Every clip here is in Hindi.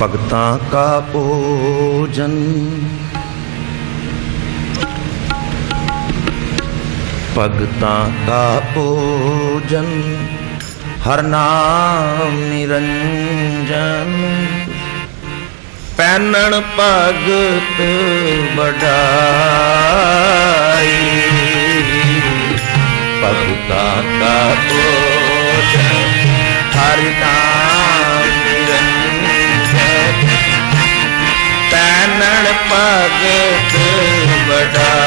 भगतां का भोजन, भगतां का भोजन हर नाम निरंजन। पैनन भगत बढ़ाई, भगतां का भोजन हर नाम निरंजन। पैनन भगत बढ़ाई,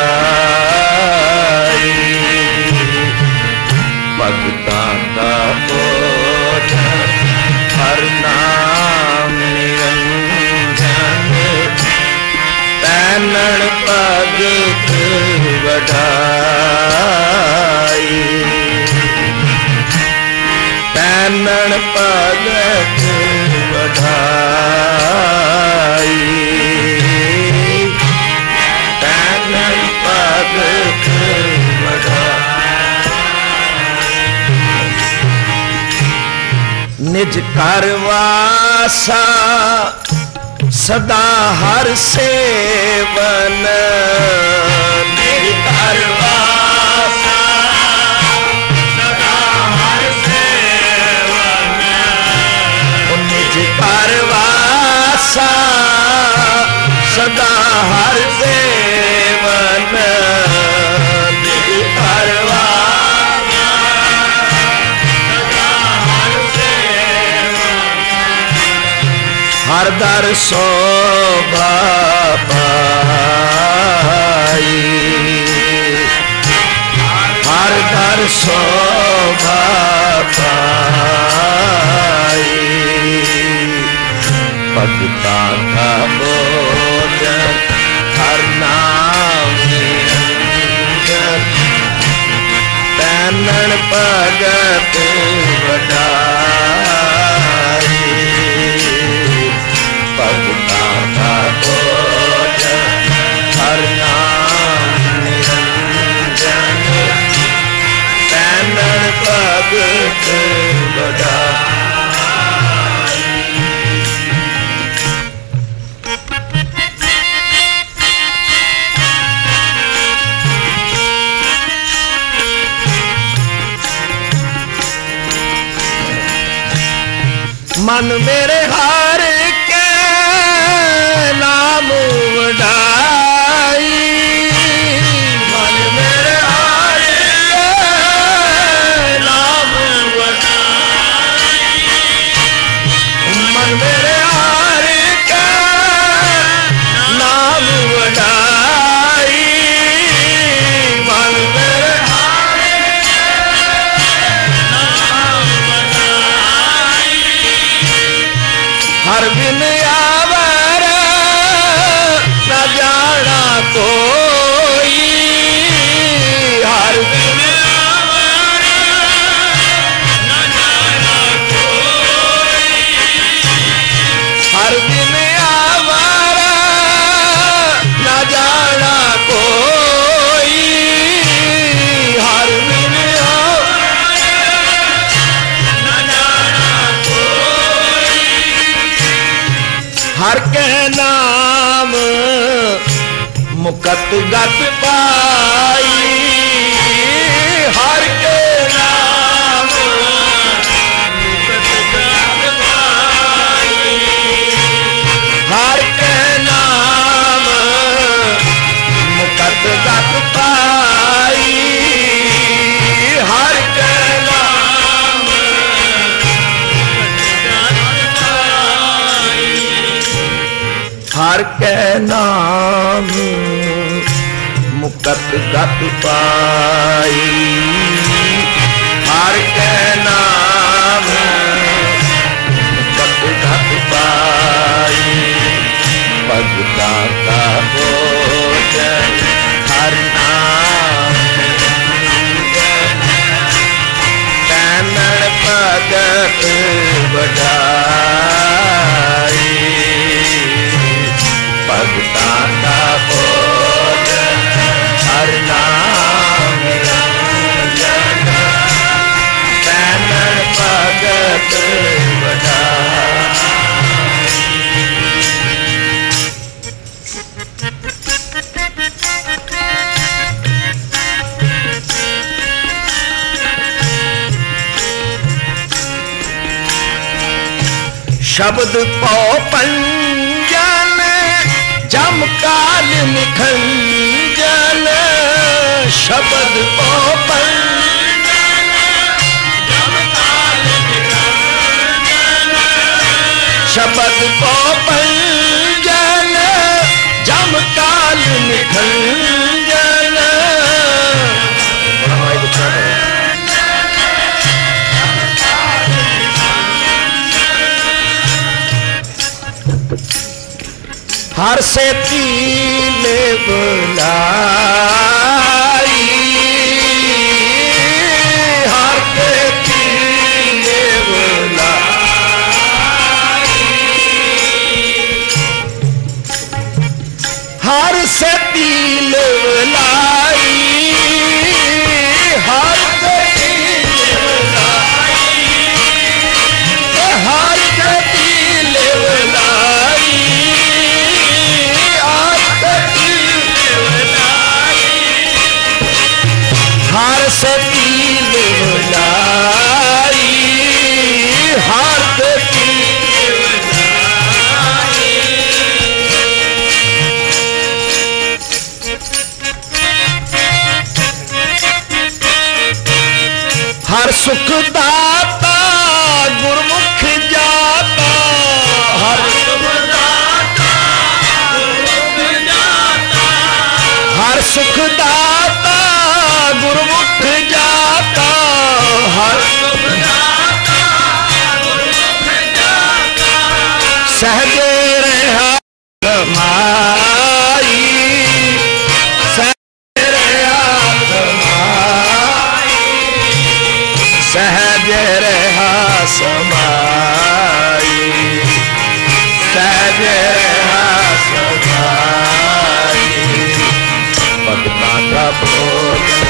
भगतां का भोजन हर नाम निरंजन। पैनन भगत बढ़ाई, पैनन भगत बढ़ाई, पैनन भगत बढ़ाई। निज कर वासा सदा हर सेवन, निज कर वासा सदा हर सेवन। निज कर वासा सदा हर सेवन, निज कर वासा सदा हर सेवन। हर दर शोभा पाई, हर दर शोभा पाई। भगतां का भोजन हर नाम निरंजन। पैनन भगत बढ़ाई, भगतां का भोजन हर नाम निरंजन। पैनन भगत बढ़ाई। मन मेरे हार के नाम वडाई, मन मेरे हार के नाम वडाई। मन मेरे हार के नाम वडाई, मन मेरे हार के नाम वडाई। हर बिन आवर न जाना कोई, हर बिन आवर न जाना कोई। हर बिन आवर न जाना कोई, हर बिन आवर न जाना कोई। हर के नाम मुकत गत पाई, हर के नाम मुकत गत पाई। हर के नाम मुकत गत पाई, हर के नाम हर के नाम मुकत गत पाई, हर के नाम मुकत गत पाई। भगतां का भोजन हर नाम निरंजन। पैनन भगत बढ़ाई, भगतां का भोजन हर नाम निरंजन। शब्द पौ पंजन जम काल निखंजन, शब्द पौ पंजन जम काल निखंजन, शब्द पौ पंजन जम काल निखंजन। हर से तीले बुलाई, हर से तीले बुलाई, हर से तीले बुलाई, हर से तीले बुलाई, हर से तीले बुलाई, हर से तीले बुलाई, हर से तीले बुलाई। हर सुख दाता गुरमुख जाता, हर सुख दाता गुरमुख जाता, हर सुख दाता गुरमुख जाता, हर सुख दाता गुरमुख जाता। सहजे रहा समाई, सहजे रहा समाई, सहजे रहा समाई, सहजे रहा समाई। भगतां का भोजन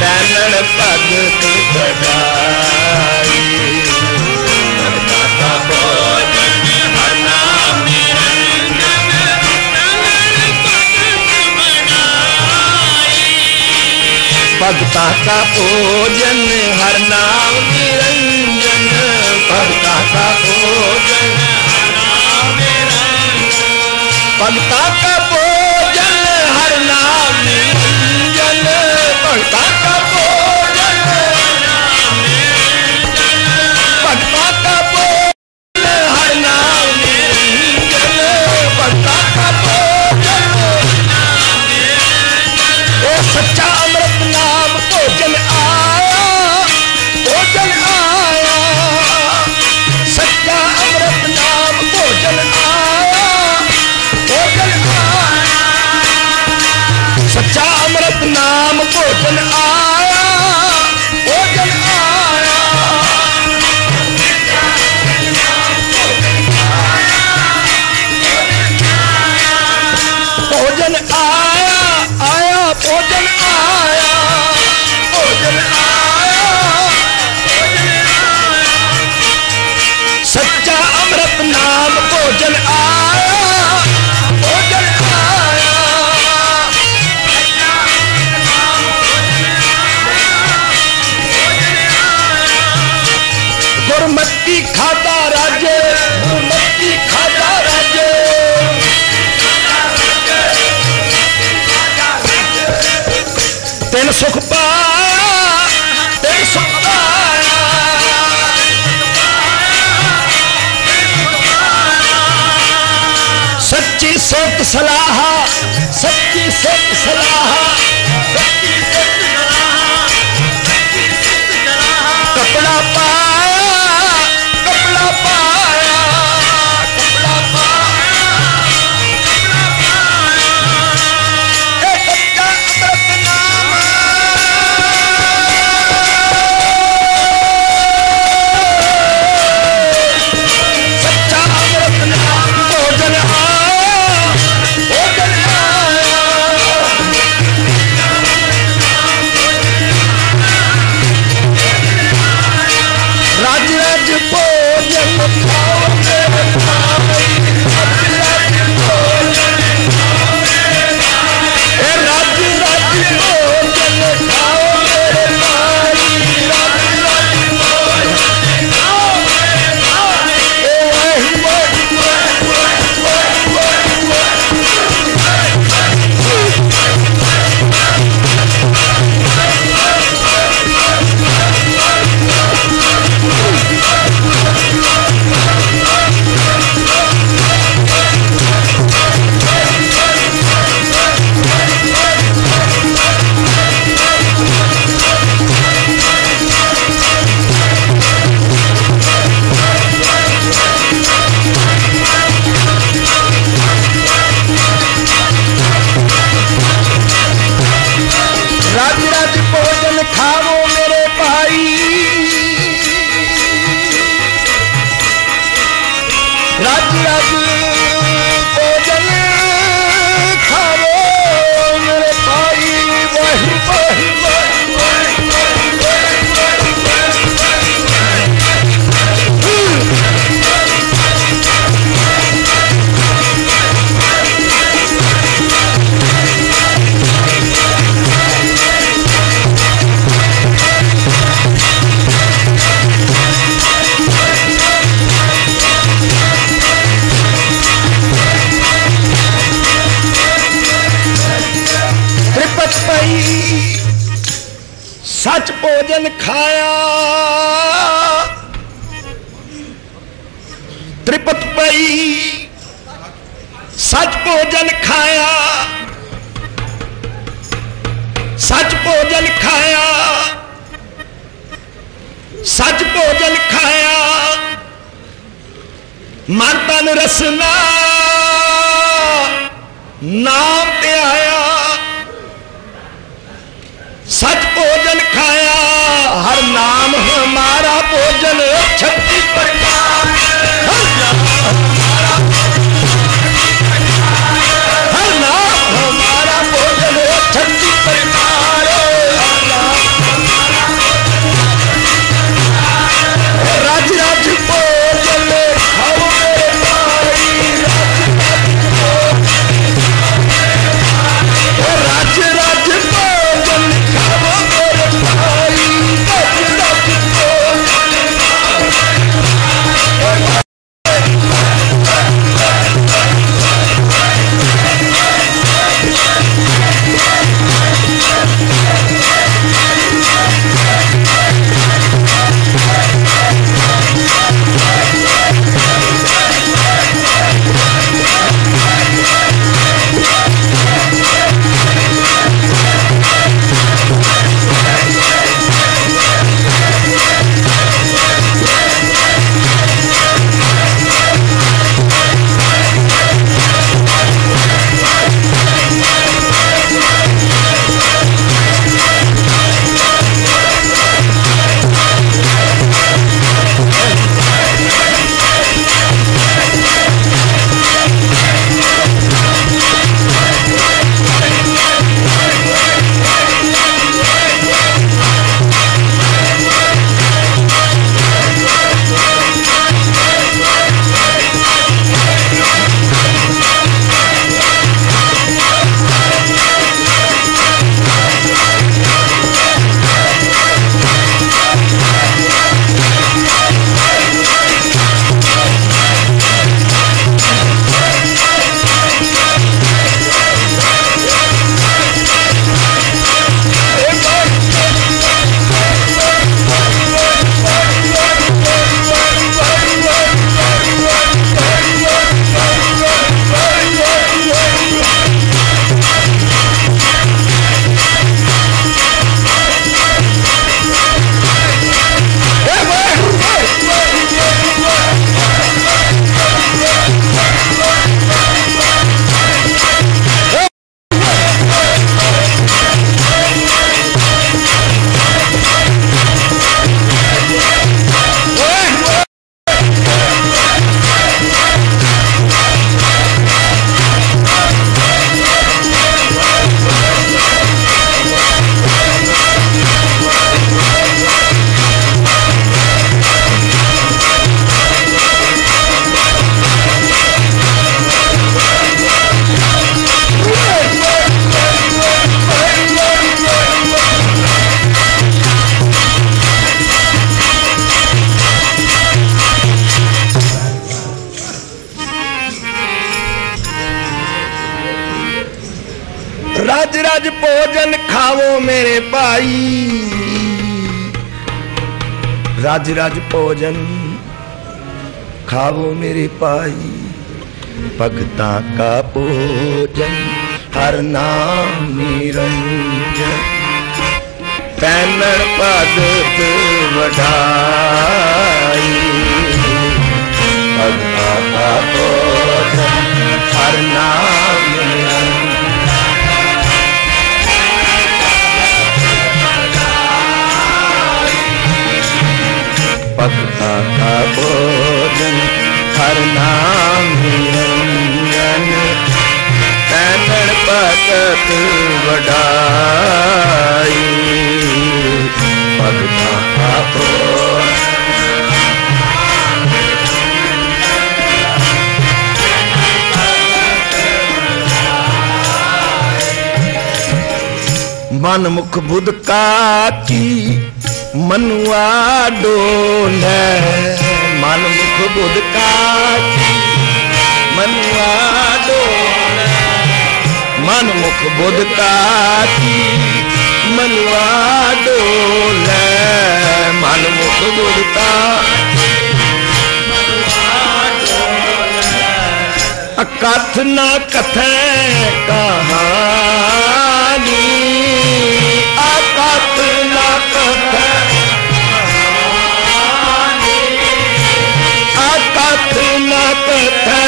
पैनण भगत बधाई, भगतां का भोजन हर नाम निरंजन, पैनण भगत बनाई। भगतां का भोजन हर नाम निरंजन, भगतां का भोजन हर नाम निरंजन, भगतां का भोजन हर नाम निरंजन, भगतां का भोजन हर नाम निरंजन, भगतां का भोजन हर नाम निरंजन, भगतां का भोजन हर नाम निरंजन। ओ सच्चा अमृत नाम भोजन आया, भोजन आया, सच्चा अमृत नाम भोजन आया, भोजन आया, सच्चा अमृत नाम भोजन आया, भोजन आया, भोजन आया, आया भोजन आया, भोजन आया, भोजन आया, सच्चा अमृत नाम भोजन आया, भोजन आया, गुरमति खाता राजे, गुरमति खाता राजे, तेन सुख पाया, तेन सुख पाया, सच्ची सेत सलाह, सच्ची सेत सलाह, सच्ची सेत सलाह, सच्ची सेत सलाह। कपड़ा पाया, कपड़ा पाया, कपड़ा पाया, कपड़ा पाया, ए सच्चा अमृत नाम, सच्चा अमृत नाम भोजन आया, भोजन आया, राज राज भोजन खाओ मेरे भाई, राज राज भोजन खाओ मेरे भाई, ए राज राज भोजन खाओ मेरे भाई, राज राज भोजन राज राज भोजन खाओ मेरे भाई वही वही सच भोजन खाया त्रिपत पई सच भोजन खाया सच भोजन खाया सच भोजन खाया मन तन रसना नाम ते आया सच भोजन खाया हर नाम हमारा भोजन शक्ति प्रकार हर नाम हमारा भोजन शक्ति प्रकार राज राज भोजन खाओ मेरे भाई राज राज भोजन राज राज भोजन खाओ मेरे भाई राज राज भोजन खाओ मेरे भाई भगता का भोजन हर नाम निरंजन पैनर भगत वढाई भगता का भोजन हर नाम निरंजन भगता का भोजन हर नाम निरंजन तैतण भगत वडाई भगता का मन मुख बुध का की मनुआ डोले मन मुख बुध का की मनुआ डोले मन मुख बुध का की मनुआ डोले मन मुख बुध का कथ न कथे कहानी अकथ न कथे अकथ न कथे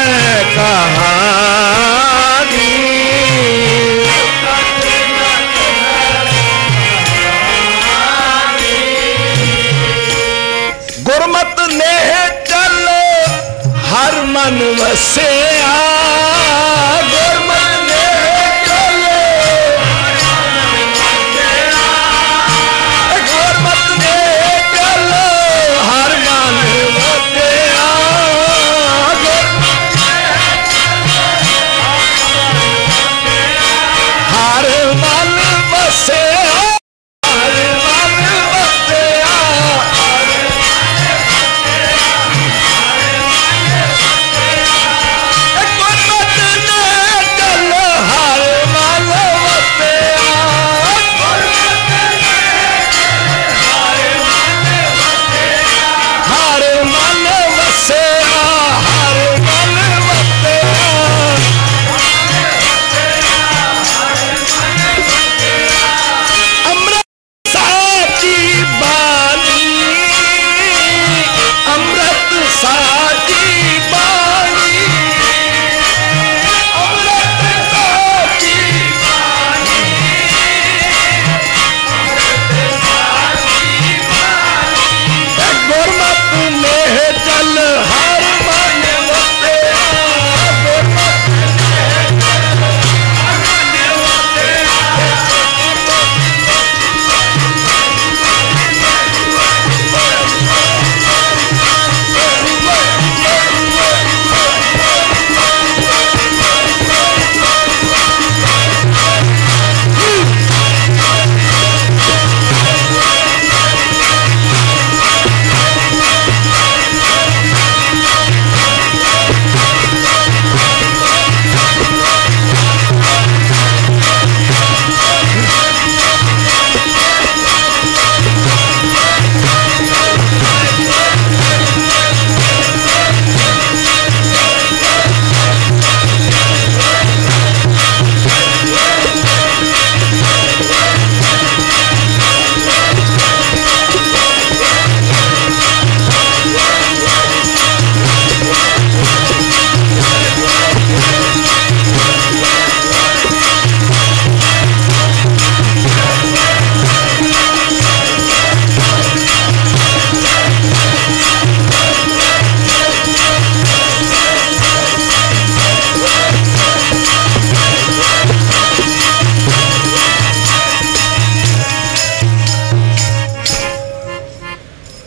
कहानी गुरमत ने चल हर मन वसिया गुरमत ने चल गुरमत ने चल हर मन वसिया हर मन वसिया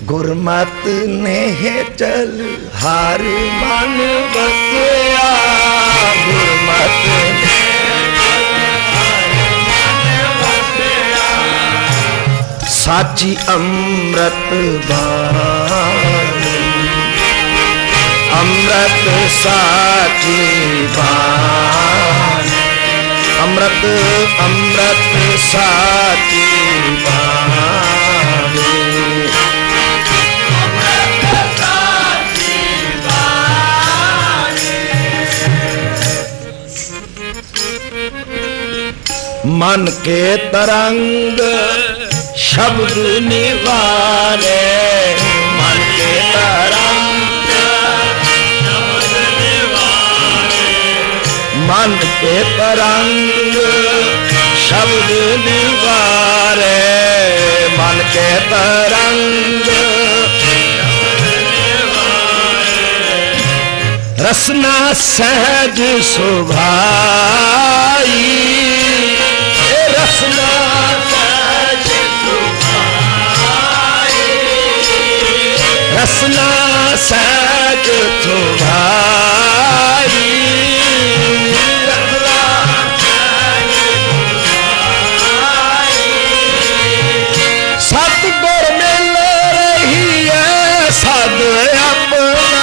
गुरमत ने चल हर मन बसिया गुरमत ने साची अमृत बानी अमृत साची बानी अमृत अमृत साची बानी मन के तरंग शब्द निवारे मन के तरंग शब्द निवारे मन के तरंग शब्द निवारे मन के तरंग रसना सहज सुभाई, रसना सहज सुभाई, रसना सहज सुभाई, रसना सहज सुभाई। सतगुर मिल रही है सद अपना,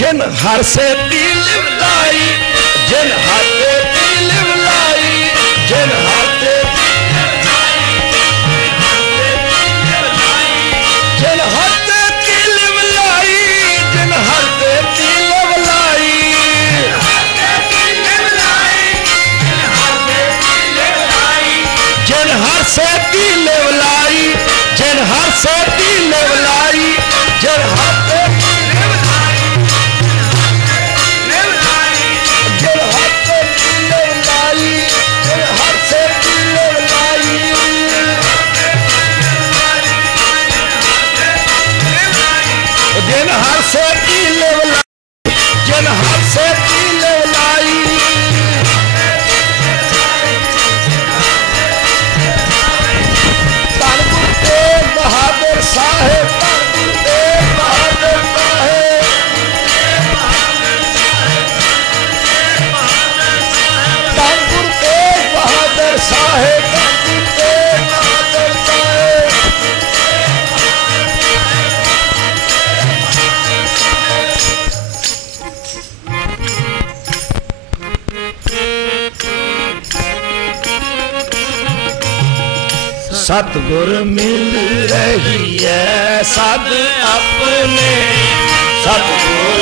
जिन हर से दिल लाई, जिन हर से दिल लाई, जिन हर से जिन हर से दिल लाई, जिन हर से दिल लाई, जिन हर से दिल लाई, जिन हर से दिल लाई, जिन हर से जिन हर से दिल लाई, जिन हर से दिल लाई, धन गुरु तेग बहादुर साहेब, धन गुरु तेग बहादुर साहेब, धन गुरु तेग बहादुर साहेब, धन गुरु तेग बहादुर साहेब। सतगुर मिल रही है सद अपने, सतगुर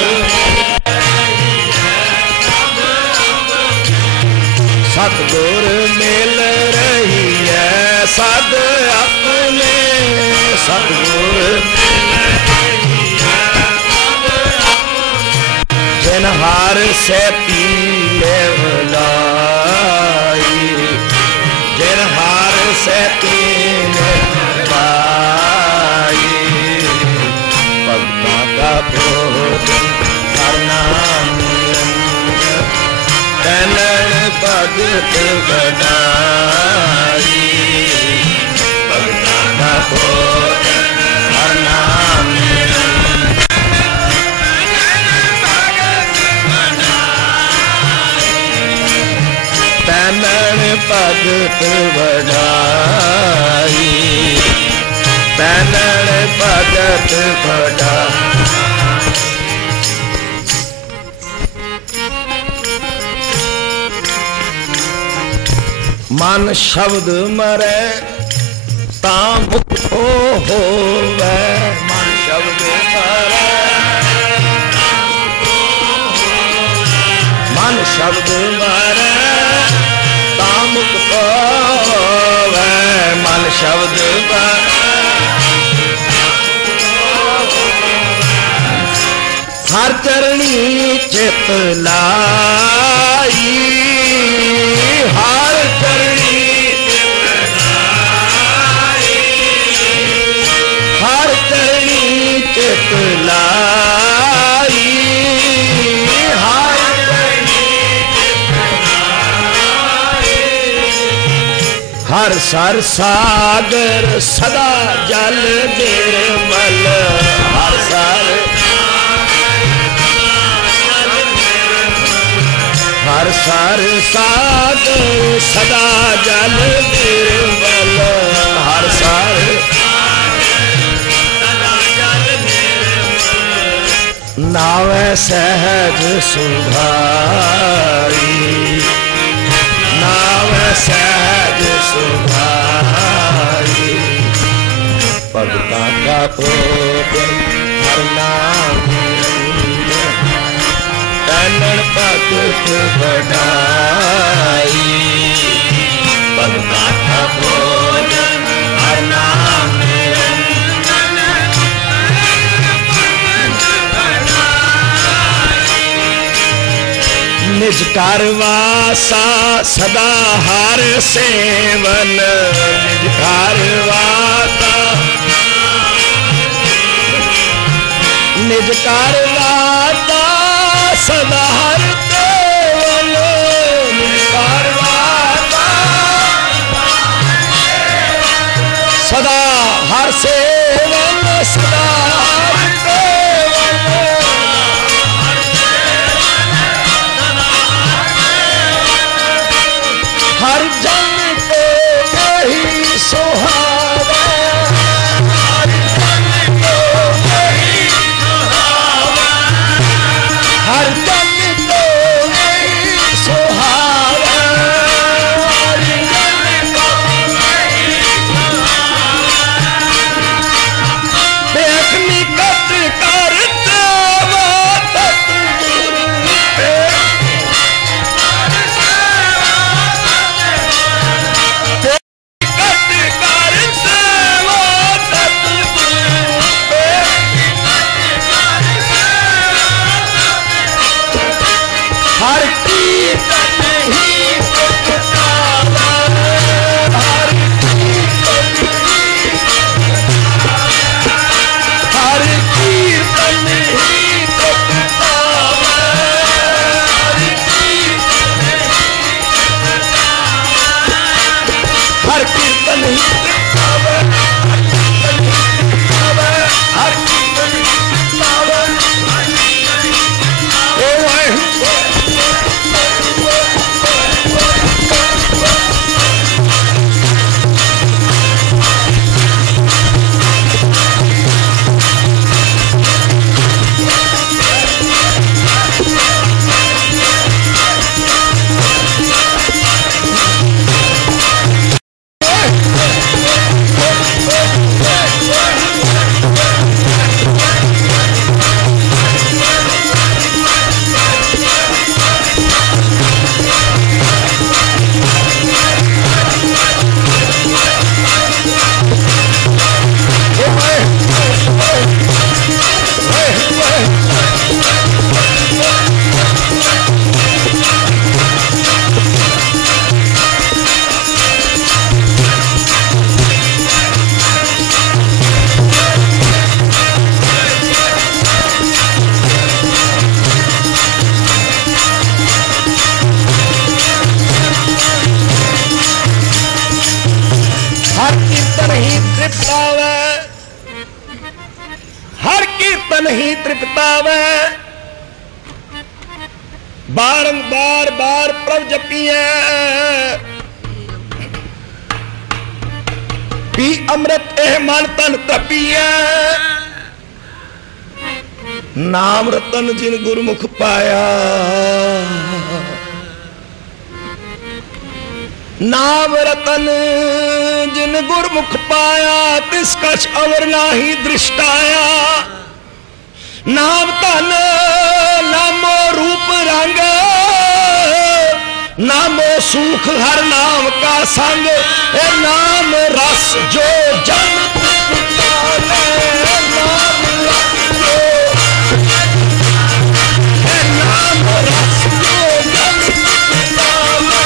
सतगुर मिल रही है सद अपने, सतगुर जिन हार से पीले भलाई, जिन हार से पीले भलाई, भक्तों का भोजन करना निरंतर, कनन भगत बनाई, भक्तों का भोजन करना तैनन भगत बढ़ाई, तैनन भगत बढ़ाई। मन शब्द मरे ता मुक्त होवे, मन शब्द मरे, मन शब्द मरे ता मुक्त होवे, मन शब्द मरे हर चरणी चित लाई, हर चरणी चित लाई, हर चरणी चित लाई, हर चरणी चित लाई। हर सर सागर सदा जल निर्मल, हर सर हर सर सागर सदा जल निर्मल, हर सर नावे सहज सुभाई, नावे सहज सुभाई, भगतां का भोजन हर नाम, कनन भगत बढ़ाई, भगतां का भोजन हर नाम, निज कारवासा सदा हर सेवन, निज कारवासा निज कारवासा सदा हर सेवन, निज कारवासा सदा हर सेवन, सदा हर सेवन, हर जन को यही सुहावा, हर जन को यही सुहावा, हर जन को यही सुहावा, हर जन को यही सुहावा। देख निकट करते हर कीर्तन ही पावा, हर कीर्तन ही हर कीर्तन ही पावा, हर कीर्तन ही पावा, हर कीर्तन ही पावा। हर कीर्तन ही तृप्तावे, हर कीर्तन ही तृप्तावे, बारंबार बार प्रभ जपिए, पी अमृत एह मन तन तपिए, नाम रतन जिन गुरमुख पाया, नाम रतन जिन गुरमुख पाया, तिस कछ अवर नाही दृष्टाया। नाम तन नामो रूप रंग, नामो सुख हर नाम का संग, ए नाम रस जो जन पाले, नाम रस जो, ए नाम रस जो जन पाले,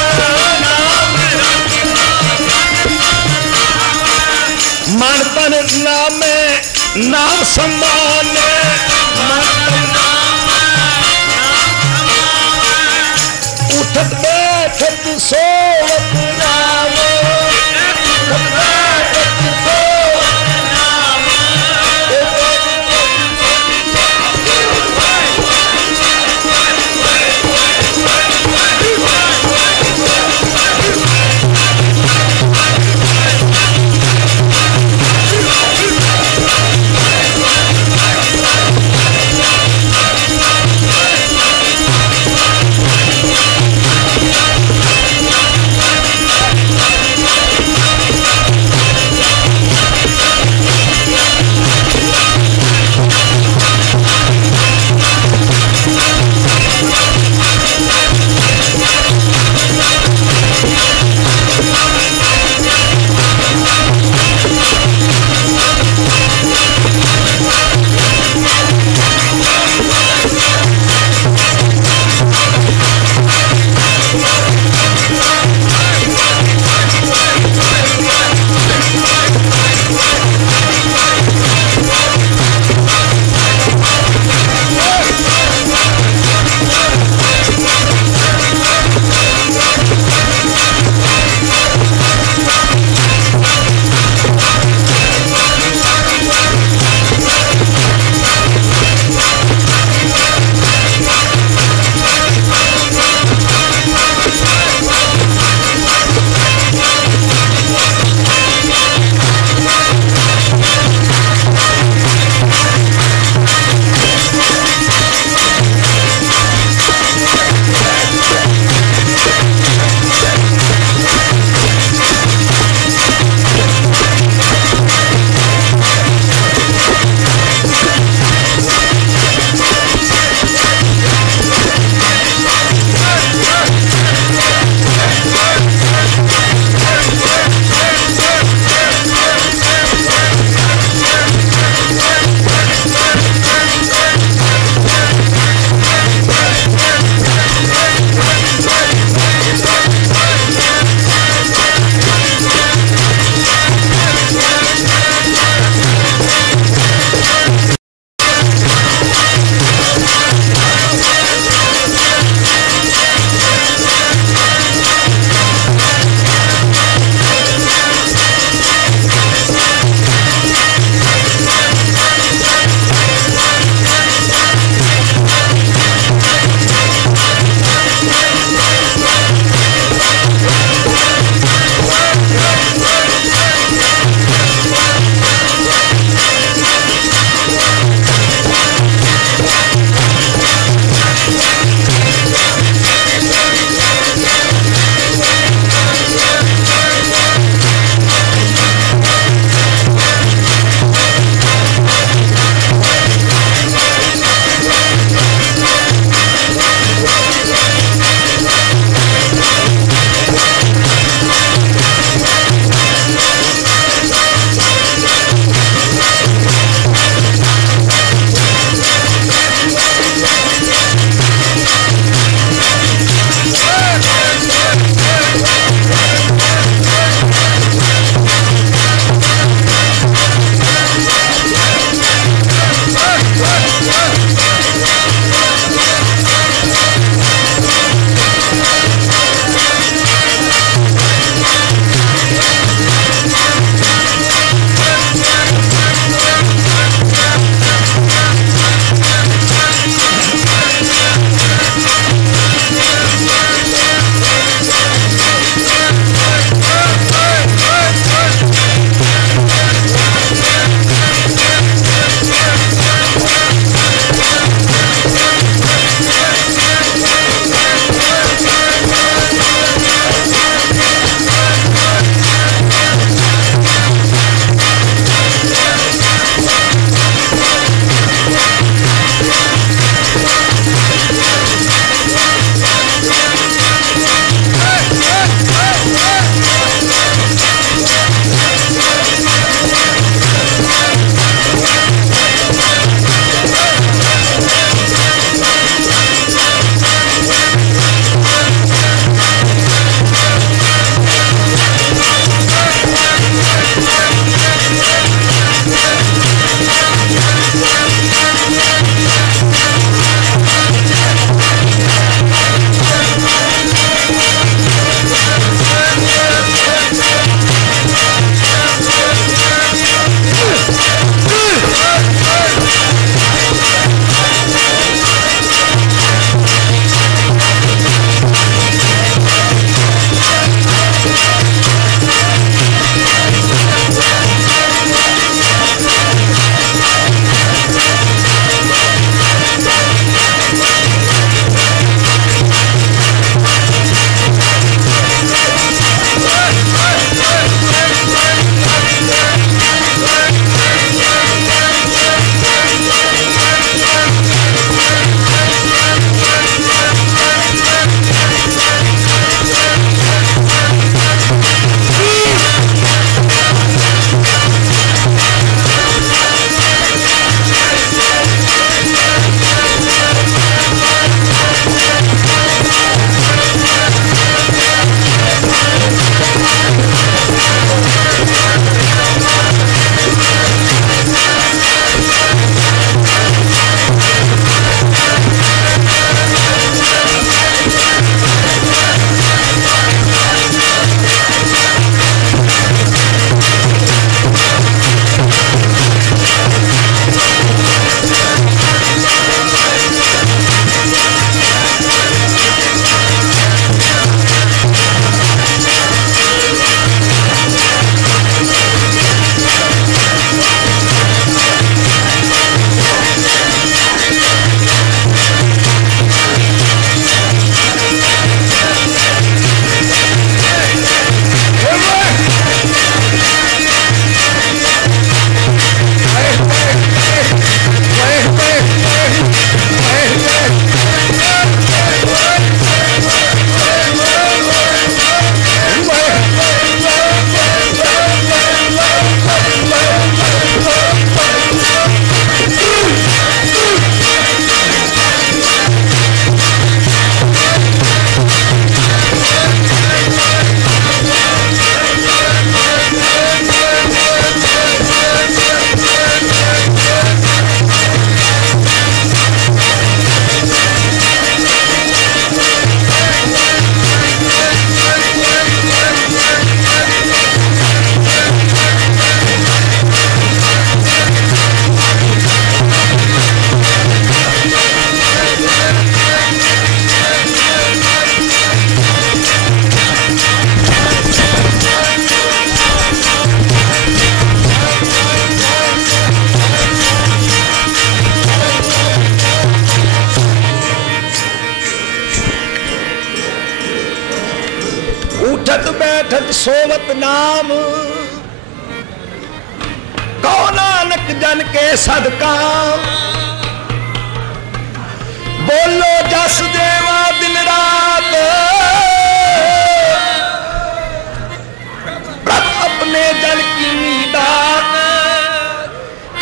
मन तन नामे नाम सम्माने, मन तन उठत बैठत सोवत नामे, उठत बैठत सोवत नामे। सोवत नाम, कौ नानक जन के सदकाम। बोलो जस देवा दिन रात, प्रभ अपने जन की मीदा।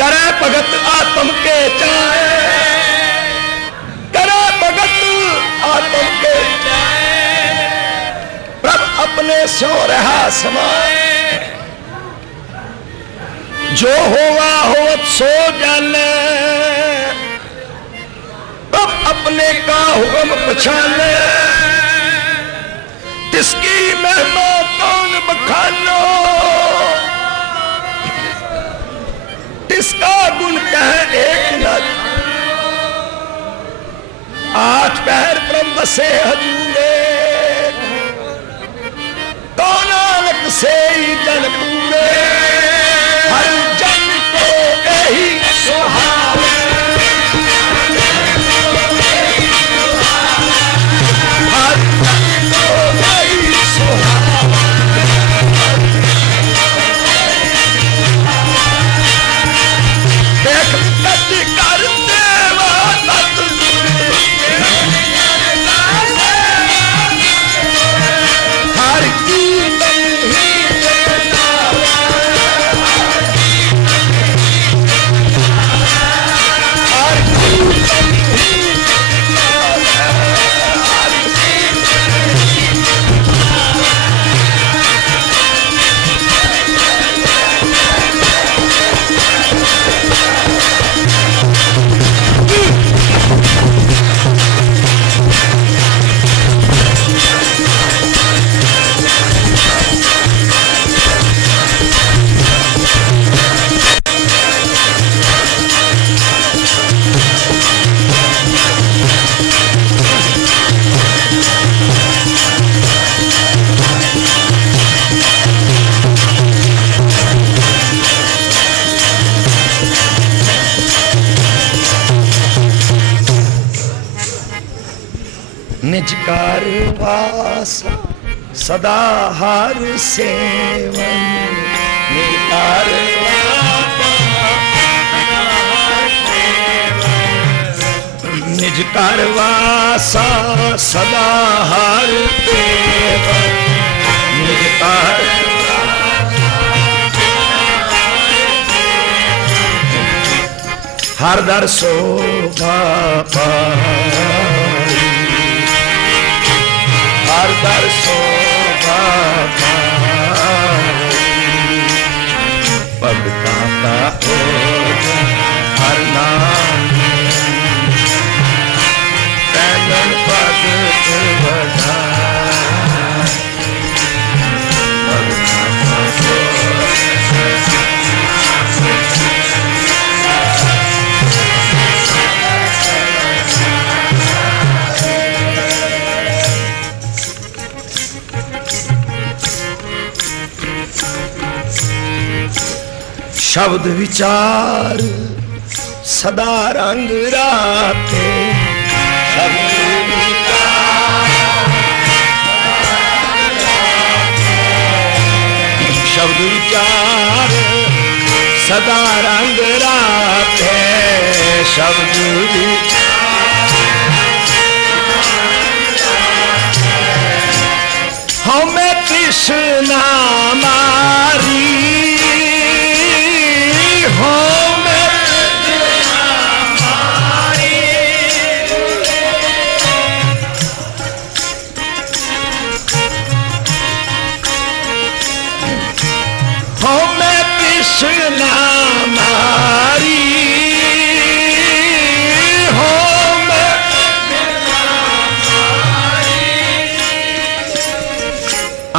करे भगत आत्म के चाहे, करे भगत आत्म के चाहे। प्रभ अपने स्यों रहा समाए, जो होवा होवत सो जाने। प्रभ अपने का हुक्म पछाने, तिसकी महिमा कौन बखानो। तिसका गुण कह एक न, आठ पहर ब्रह्म बसे हजूरे। तो नानक से ही जन पूरे, हर जन को यही सुहावे। हर जन को यही सुहावे। देख कट कर देवा तत, हर कीर्तन ही निजकार वास सदा हर सेवन। निजकार निजकार वासा सदा हर सेवन। निजकार हर दर शोभा पाई, हर दर शोभा पाई। भगतां का भोजन हर नाम, पैदल भगत बढ़ाई। भगतां का शब्द विचार सदा रंग राते। शब्द विचार सदा रंग राते। शब्द हमें कृष्णा मारी, कृष्णा मारी हो।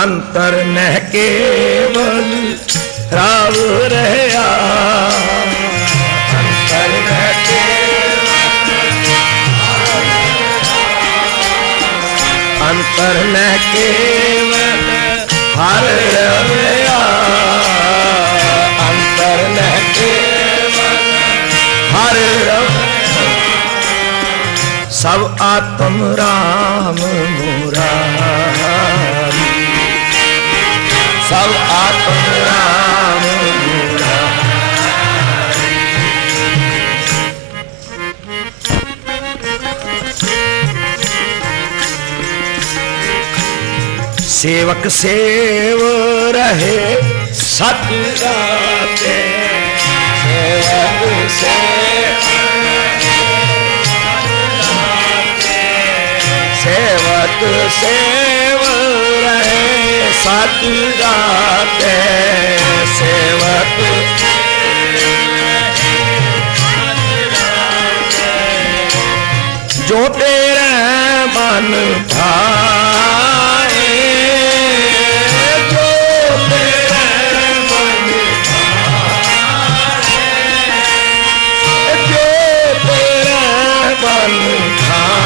अंतर न केवल राव रहा, अंतर न अंतर न केवल हर रहा। अंतर न केवल हर सब आत्म राम मुरारी। सब आत्म राम सेवक सेव रहे सतराते सेवक सेव सेवक सेव रहे सतराते सेवक जो तेरे मन भाए जो तेरे मन भाए जो तेरे मन भाए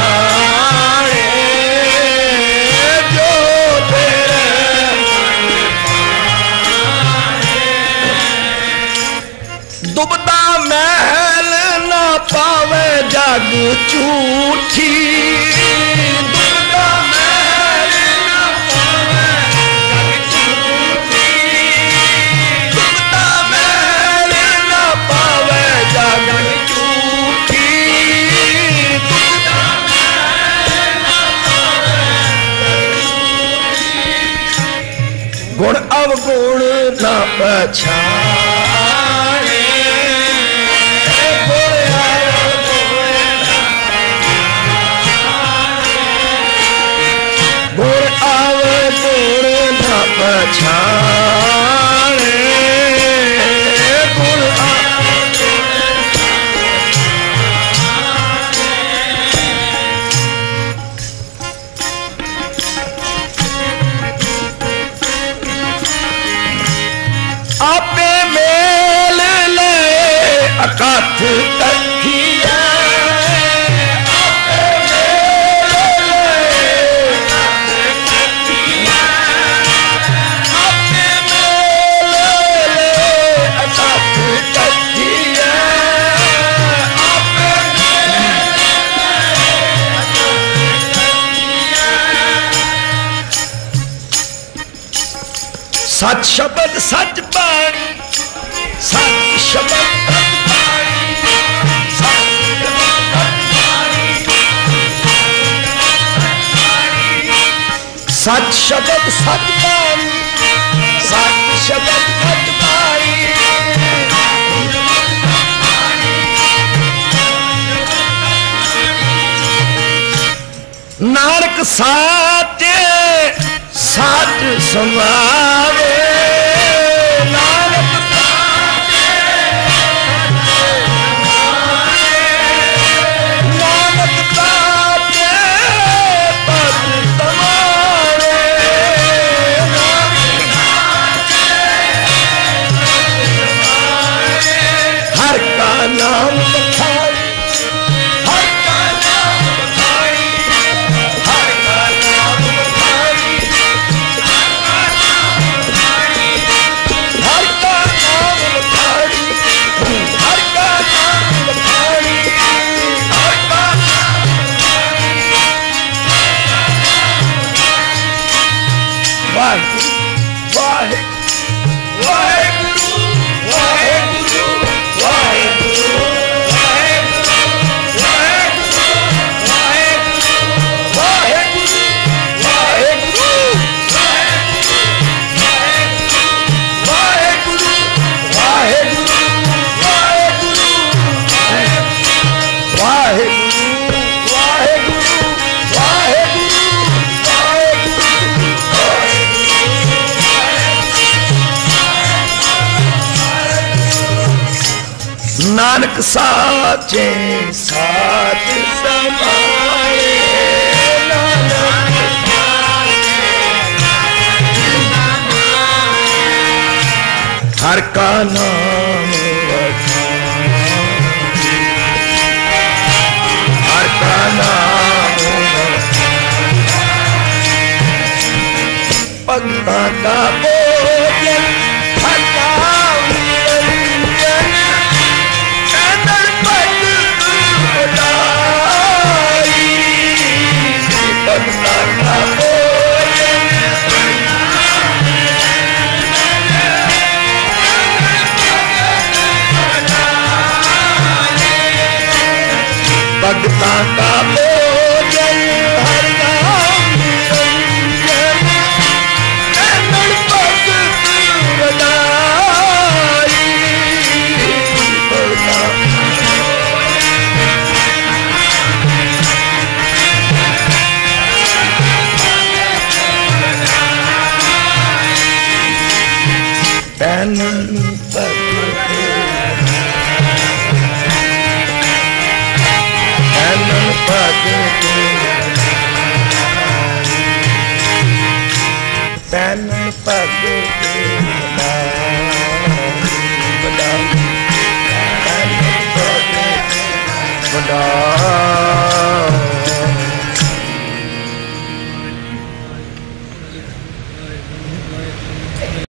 जो तेरे मन भाए दुबदा महल न पावे जग झूठी दुबदा महल न पावे जग झूठी दुबदा महल न पावे जग झूठी दुबदा महल न पावे गुण अवगुण न पछाने पछाने गुण आपे मेल ले अकथ तकिया सच शब्द सच बाणी सच शब्द सच बाणी सच शब्द सच बाणी सच शब्द सच बाणी नानक साचे साच समावे नानक साचे नानक साचे पद समावे हर का नाम बखाई हर का नाम बखाई हर का नाम बखाई हर का नाम बखाई हर का नाम बखाई हर का वाहिगुरु वाहिगुरु वाहिगुरु वाहिगुरु वाहिगुरु नानक साचे साच समाए नानक हर का नाम हर का नाम भक्ता का भोजन भगतां का भोजन हर नाम निरंजन नैनन भगत वडाई नैनन भगत